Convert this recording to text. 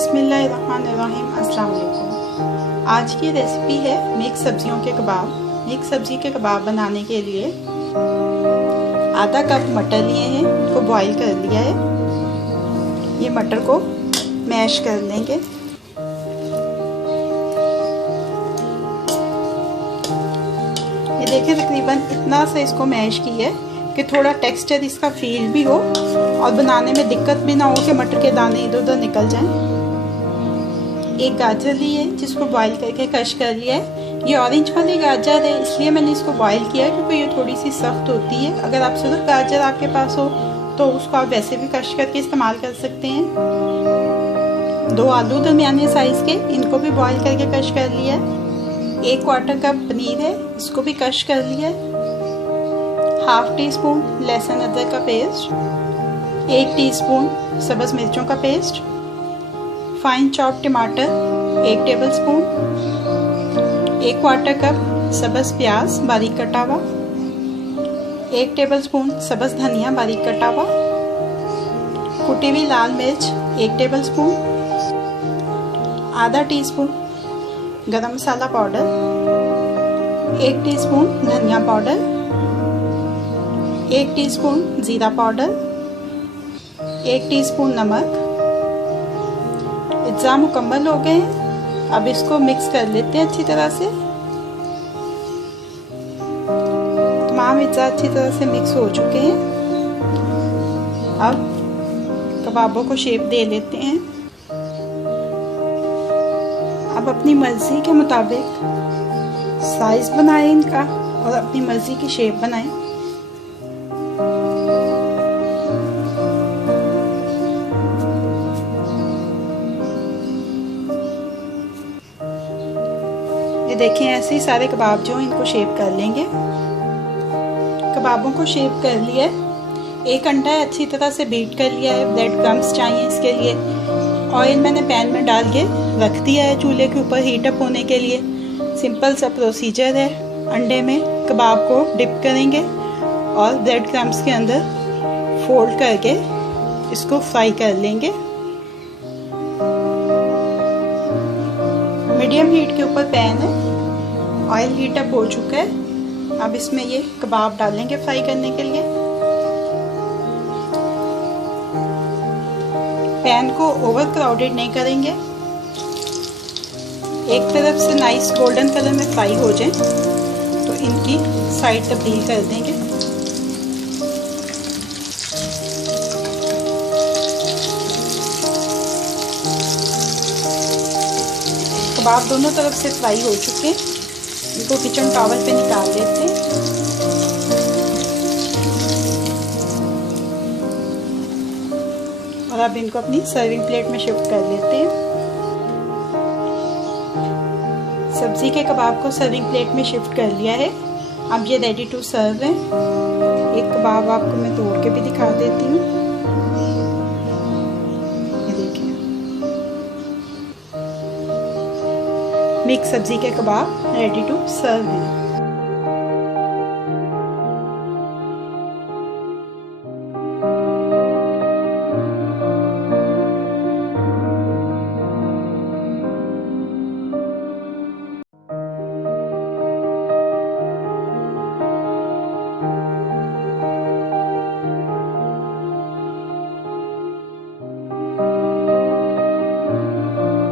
बिस्मिल्लाहिर्रहमानिर्रहीम। अस्सलाम वालेकुम। आज की रेसिपी है मिक्स सब्जियों के कबाब। मिक्स सब्जी के कबाब बनाने के लिए आधा कप मटर लिए हैं, इनको बॉईल कर लिया है। ये मटर को मैश कर लेंगे। ये देखिए तकरीबन इतना सा इसको मैश किया है कि थोड़ा टेक्सचर इसका फील भी हो और बनाने में दिक्कत भी ना हो कि मटर के दाने इधर उधर निकल जाएं। एक गाजर ली है जिसको बॉईल करके क्रश कर लिया है। ये ऑरेंज वाली गाजर है इसलिए मैंने इसको बॉईल किया है क्योंकि ये थोड़ी सी सख्त होती है। अगर आप सिर्फ गाजर आपके पास हो तो उसको आप वैसे भी क्रश करके इस्तेमाल कर सकते हैं। 2 आलू दरमियाने साइज के, इनको भी बॉईल करके क्रश कर लिया है। 1/4 कप पनीर है, इसको भी क्रश कर लिया है। 1/2 टीस्पून लहसुन अदरक का पेस्ट, 1 टीस्पून सब्ज़ मिर्चों का पेस्ट, फाइन चॉप टमाटर 1 टेबलस्पून, 1/4 कप सब्ज़ प्याज बारीक कटा हुआ, 1 टेबलस्पून सब्ज़ धनिया बारीक कटा हुआ, कुटी हुई लाल मिर्च 1 टेबलस्पून, आधा टीस्पून गरम मसाला पाउडर, 1 टीस्पून धनिया पाउडर, 1 टीस्पून ज़ीरा पाउडर, 1 टीस्पून नमक। अज्जा मुकम्मल हो गए हैं। अब इसको मिक्स कर लेते हैं अच्छी तरह से। तमाम अज्जा अच्छी तरह से मिक्स हो चुके हैं। अब कबाबों को शेप दे लेते हैं। अब अपनी मर्जी के मुताबिक साइज बनाएं इनका और अपनी मर्जी की शेप बनाएं। ये देखें ऐसे ही सारे कबाब जो इनको शेप कर लेंगे। कबाबों को शेप कर लिया है। 1 घंटा अच्छी तरह से बीट कर लिया है। ब्रेड क्रम्स चाहिए इसके लिए। ऑयल मैंने पैन में डाल के रख दिया है चूल्हे के ऊपर हीट अप होने के लिए। सिंपल सा प्रोसीजर है। अंडे में कबाब को डिप करेंगे और ब्रेड क्रम्स के अंदर फोल्ड करके इसको फ्राई कर लेंगे। मीडियम हीट के ऊपर पैन है। ऑयल हीट अप हो चुका है। अब इसमें ये कबाब डालेंगे फ्राई करने के लिए। पैन को ओवर क्राउडेड नहीं करेंगे। एक तरफ से नाइस गोल्डन कलर में फ्राई हो जाए तो इनकी साइड तब्दील कर देंगे। कबाब दोनों तरफ से फ्राई हो चुके हैं। इनको किचन टॉवल पे निकाल लेते हैं। और अब इनको अपनी सर्विंग प्लेट में शिफ्ट कर लेते हैं। सब्जी के कबाब को सर्विंग प्लेट में शिफ्ट कर लिया है। अब ये रेडी टू सर्व है। एक कबाब आपको मैं तोड़ के भी दिखा देती हूँ। ये देखिए मिक्स सब्जी के कबाब रेडी टू सर्व है।